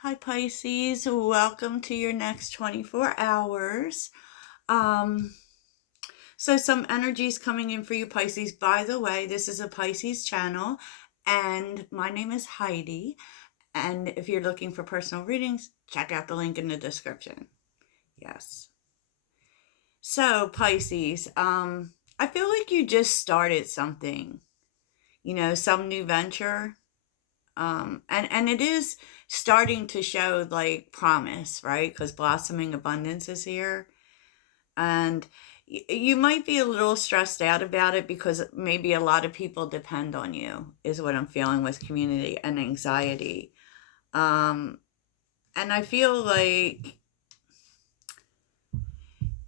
Hi Pisces, welcome to your next 24 hours. Um, so some energies coming in for you Pisces. By the way, this is a Pisces channel and my name is Heidi. And if you're looking for personal readings, check out the link in the description. Yes. So Pisces, I feel like you just started something, some new venture. And it is starting to show like promise, right? Because blossoming abundance is here, and you might be a little stressed out about it because maybe a lot of people depend on you, is what I'm feeling with community and anxiety. um and I feel like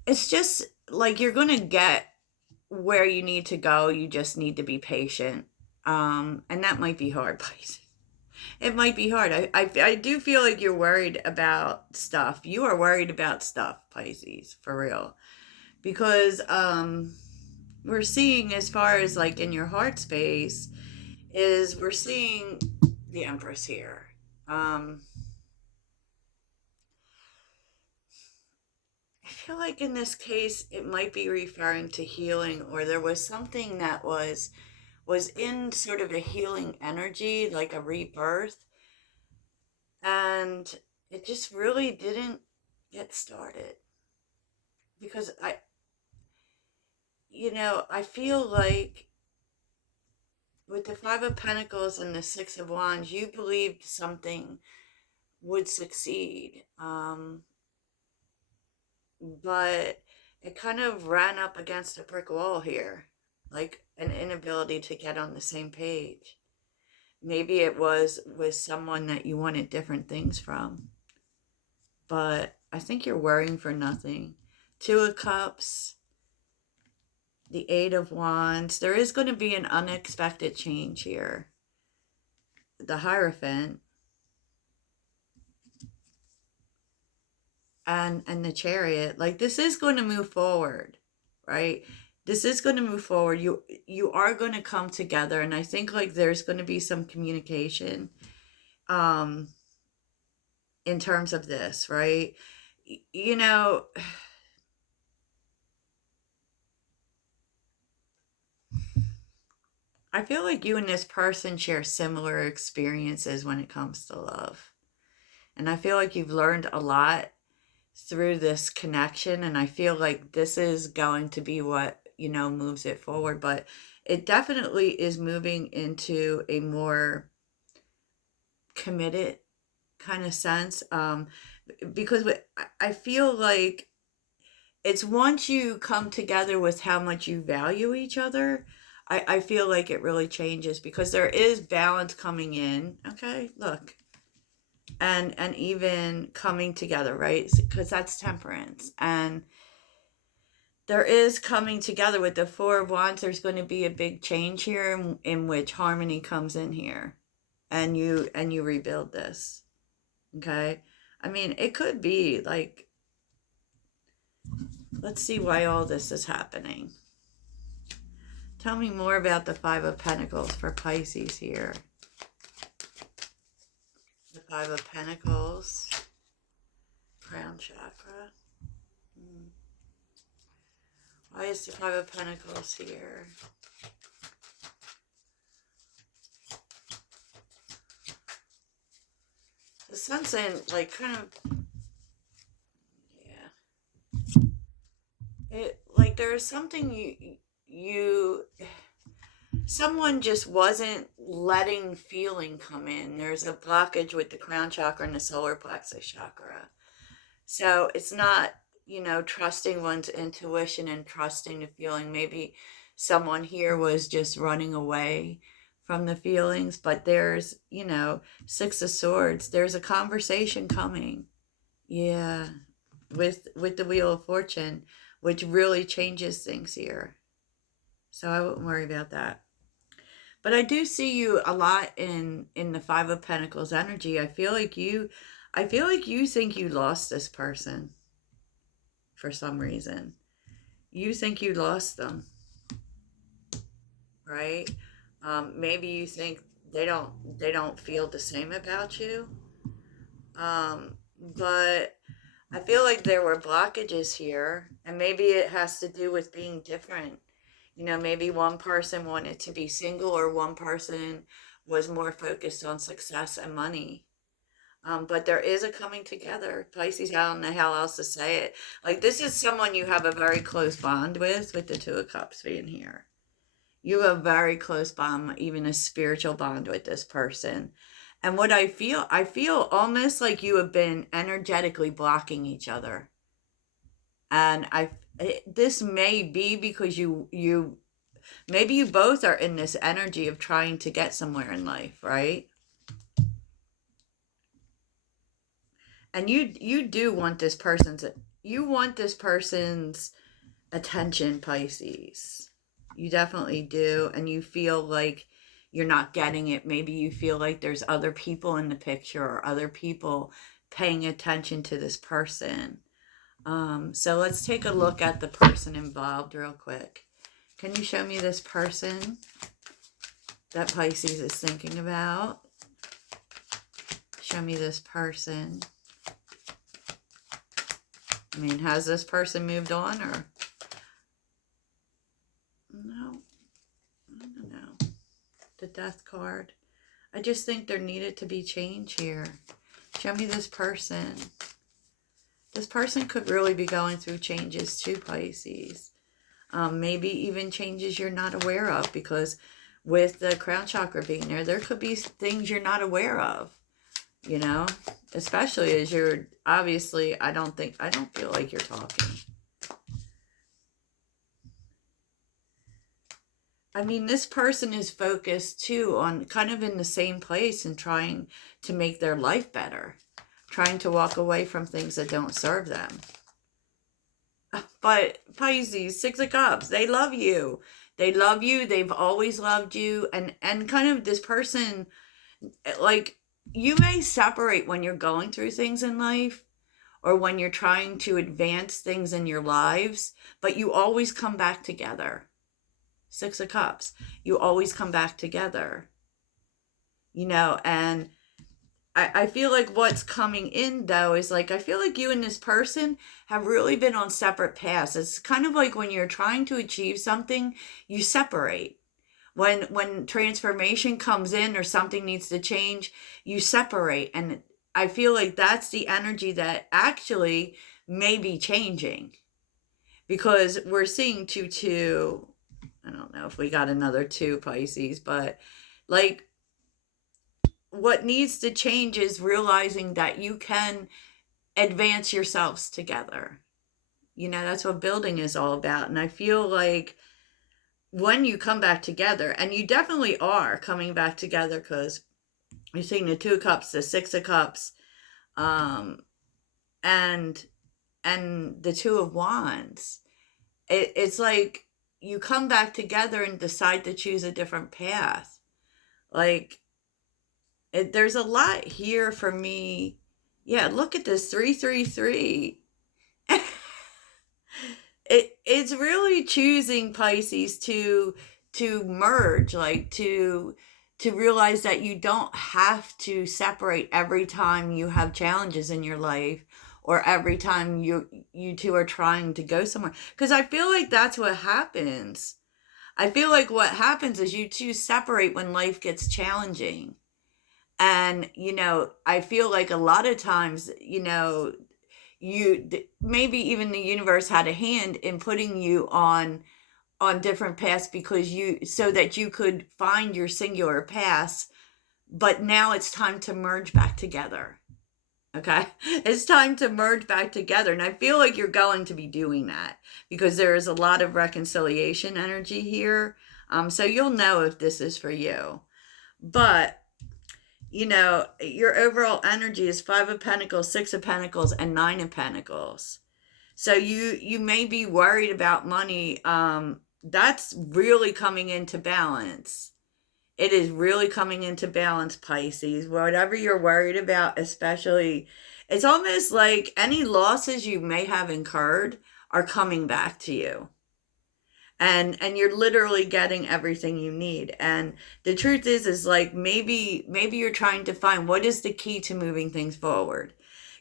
it's just like you're gonna get where you need to go. You just need to be patient, and that might be hard. It might be hard. I do feel like you're worried about stuff. You are worried about stuff, Pisces, for real. Because we're seeing, as far as like in your heart space, is we're seeing the Empress here. Um I feel like in this case it might be referring to healing, or there was something that was in sort of a healing energy, like a rebirth, and it just really didn't get started because I feel like with the Five of Pentacles and the Six of Wands, you believed something would succeed, but it kind of ran up against a brick wall here, like an inability to get on the same page. Maybe it was with someone that you wanted different things from, but I think you're worrying for nothing. Two of Cups, the Eight of Wands. There is going to be an unexpected change here. The Hierophant and the Chariot. Like, this is going to move forward, right? This is going to move forward. You are going to come together, and I think like there's going to be some communication um in terms of this, right? You know, I feel like you and this person share similar experiences when it comes to love. And I feel like you've learned a lot through this connection, and I feel like this is going to be what, moves it forward, but it definitely is moving into a more committed kind of sense, because I feel like it's once you come together with how much you value each other. I feel like it really changes because there is balance coming in. Okay, look, and even coming together, right? Because that's temperance, and there is coming together with the Four of Wands. There's going to be a big change here in which harmony comes in here, and you rebuild this. Okay, I mean it could be like, let's see why all this is happening. Tell me more about the Five of Pentacles for Pisces here. The Five of Pentacles, crown chakra. Why is the Five of Pentacles here? The sun's in like kind of, yeah. It like there's something you someone just wasn't letting feeling come in. There's a blockage with the crown chakra and the solar plexus chakra. So it's not, trusting one's intuition and trusting the feeling. Maybe someone here was just running away from the feelings, but there's, Six of Swords. There's a conversation coming. Yeah, with the Wheel of Fortune, which really changes things here. So I wouldn't worry about that. But I do see you a lot in the Five of Pentacles energy. I feel like you think you lost this person for some reason. You think you lost them, right? Maybe you think they don't feel the same about you. But I feel like there were blockages here, and maybe it has to do with being different. Maybe one person wanted to be single, or one person was more focused on success and money. But there is a coming together. Pisces, I don't know how else to say it. Like, this is someone you have a very close bond with the Two of Cups being here. You have a very close bond, even a spiritual bond with this person. And what I feel almost like you have been energetically blocking each other. And this may be because maybe you both are in this energy of trying to get somewhere in life, right? And you do want this person's attention, Pisces. You definitely do. And you feel like you're not getting it. Maybe you feel like there's other people in the picture, or other people paying attention to this person. So let's take a look at the person involved real quick. Can you show me this person that Pisces is thinking about? Show me this person. I mean, has this person moved on, or? No. I don't know. The Death card. I just think there needed to be change here. Show me this person. This person could really be going through changes too, Pisces. Maybe even changes you're not aware of, because with the crown chakra being there could be things you're not aware of, especially as you're obviously, I don't feel like you're talking. I mean, this person is focused too on kind of in the same place and trying to make their life better, trying to walk away from things that don't serve them. But Pisces, Six of Cups, they love you. They love you. They've always loved you. And kind of this person, like, you may separate when you're going through things in life, or when you're trying to advance things in your lives, but you always come back together. Six of Cups. You always come back together. And I feel like what's coming in, though, is like, I feel like you and this person have really been on separate paths. It's kind of like when you're trying to achieve something, you separate. When transformation comes in, or something needs to change, you separate. And I feel like that's the energy that actually may be changing. Because we're seeing 2-2. I don't know if we got another 2, Pisces, but like, what needs to change is realizing that you can advance yourselves together. That's what building is all about. And I feel like when you come back together, and you definitely are coming back together, because you're seeing the Two of Cups, the Six of Cups, and the Two of Wands. It's like you come back together and decide to choose a different path. Like, there's a lot here for me. Yeah, look at this, 333. It's really choosing, Pisces, to merge, like to realize that you don't have to separate every time you have challenges in your life, or every time you two are trying to go somewhere. Because I feel like that's what happens. I feel like what happens is you two separate when life gets challenging. And, I feel like a lot of times, maybe even the universe had a hand in putting you on different paths, because so that you could find your singular paths. But now it's time to merge back together. Okay, it's time to merge back together. And I feel like you're going to be doing that, because there is a lot of reconciliation energy here. So you'll know if this is for you. But your overall energy is 5 of Pentacles, 6 of Pentacles, and 9 of Pentacles. So you may be worried about money. That's really coming into balance. It is really coming into balance, Pisces. Whatever you're worried about, especially, it's almost like any losses you may have incurred are coming back to you. and you're literally getting everything you need. And the truth is like maybe you're trying to find what is the key to moving things forward.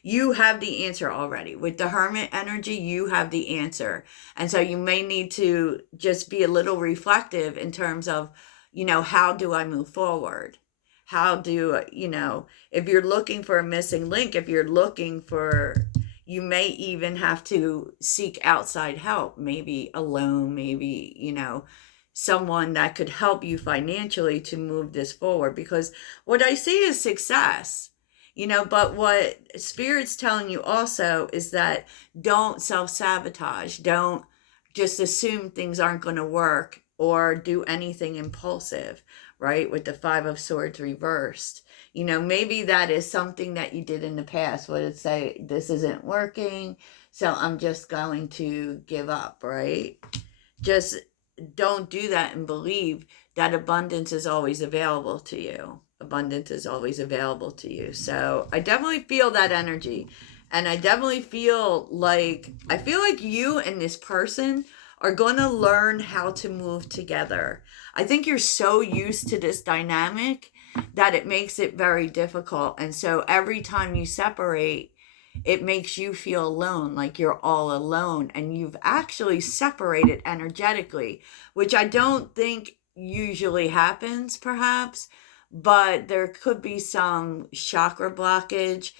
You have the answer already. With the hermit energy, you have the answer. And so you may need to just be a little reflective in terms of, how do I move forward? How do, if you're looking for a missing link, if you're looking for, you may even have to seek outside help, maybe a loan, maybe, someone that could help you financially to move this forward. Because what I see is success, but what Spirit's telling you also is that don't self sabotage. Don't just assume things aren't going to work or do anything impulsive, right? With the Five of Swords reversed. Maybe that is something that you did in the past. Would it say, this isn't working, so I'm just going to give up, right? Just don't do that and believe that abundance is always available to you. Abundance is always available to you. So I definitely feel that energy. And I feel like you and this person are going to learn how to move together. I think you're so used to this dynamic that it makes it very difficult. And so every time you separate, it makes you feel alone, like you're all alone, and you've actually separated energetically, which I don't think usually happens, perhaps, but there could be some chakra blockage,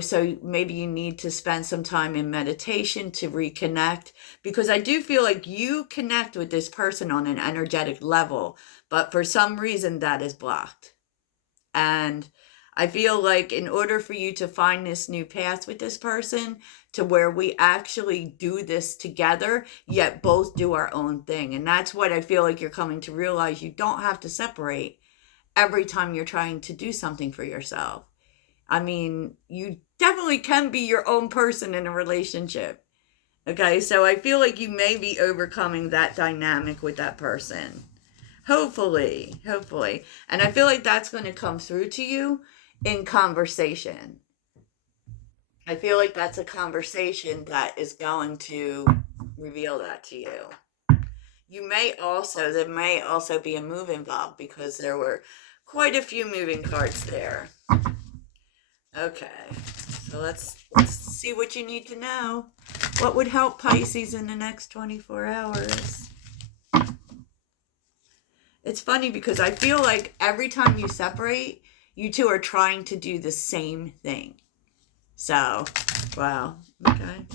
so maybe you need to spend some time in meditation to reconnect, because I do feel like you connect with this person on an energetic level, but for some reason that is blocked. And I feel like in order for you to find this new path with this person to where we actually do this together, yet both do our own thing. And that's what I feel like you're coming to realize. You don't have to separate every time you're trying to do something for yourself. I mean, you definitely can be your own person in a relationship. Okay, so I feel like you may be overcoming that dynamic with that person. Hopefully. And I feel like that's going to come through to you in conversation. I feel like that's a conversation that is going to reveal that to you. There may also be a move involved, because there were quite a few moving cards there. Okay, so let's see what you need to know. What would help Pisces in the next 24 hours? It's funny because I feel like every time you separate, you two are trying to do the same thing. So, wow. Okay.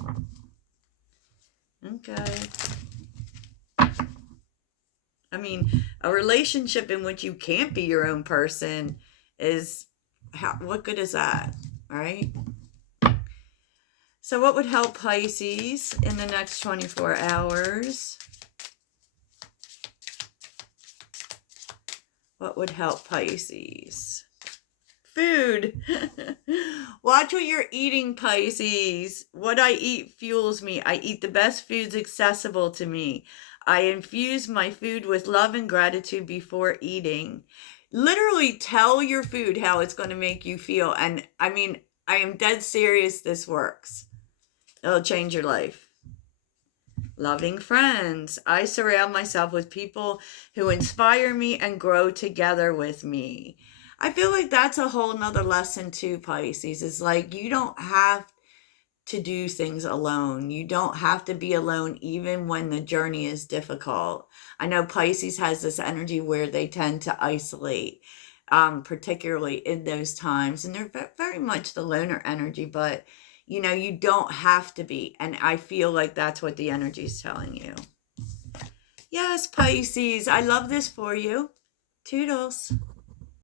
I mean, a relationship in which you can't be your own person what good is that, right? So what would help Pisces in the next 24 hours? What would help Pisces? Food. Watch what you're eating, Pisces. What I eat fuels me. I eat the best foods accessible to me. I infuse my food with love and gratitude before eating. Literally tell your food how it's going to make you feel. And I mean, I am dead serious. This works. It'll change your life. Loving friends. I surround myself with people who inspire me and grow together with me. I feel like that's a whole nother lesson too, Pisces. It's like you don't have to do things alone. You don't have to be alone even when the journey is difficult. I know Pisces has this energy where they tend to isolate, particularly in those times. And they're very much the loner energy, but you don't have to be. And I feel like that's what the energy is telling you. Yes, Pisces, I love this for you. Toodles.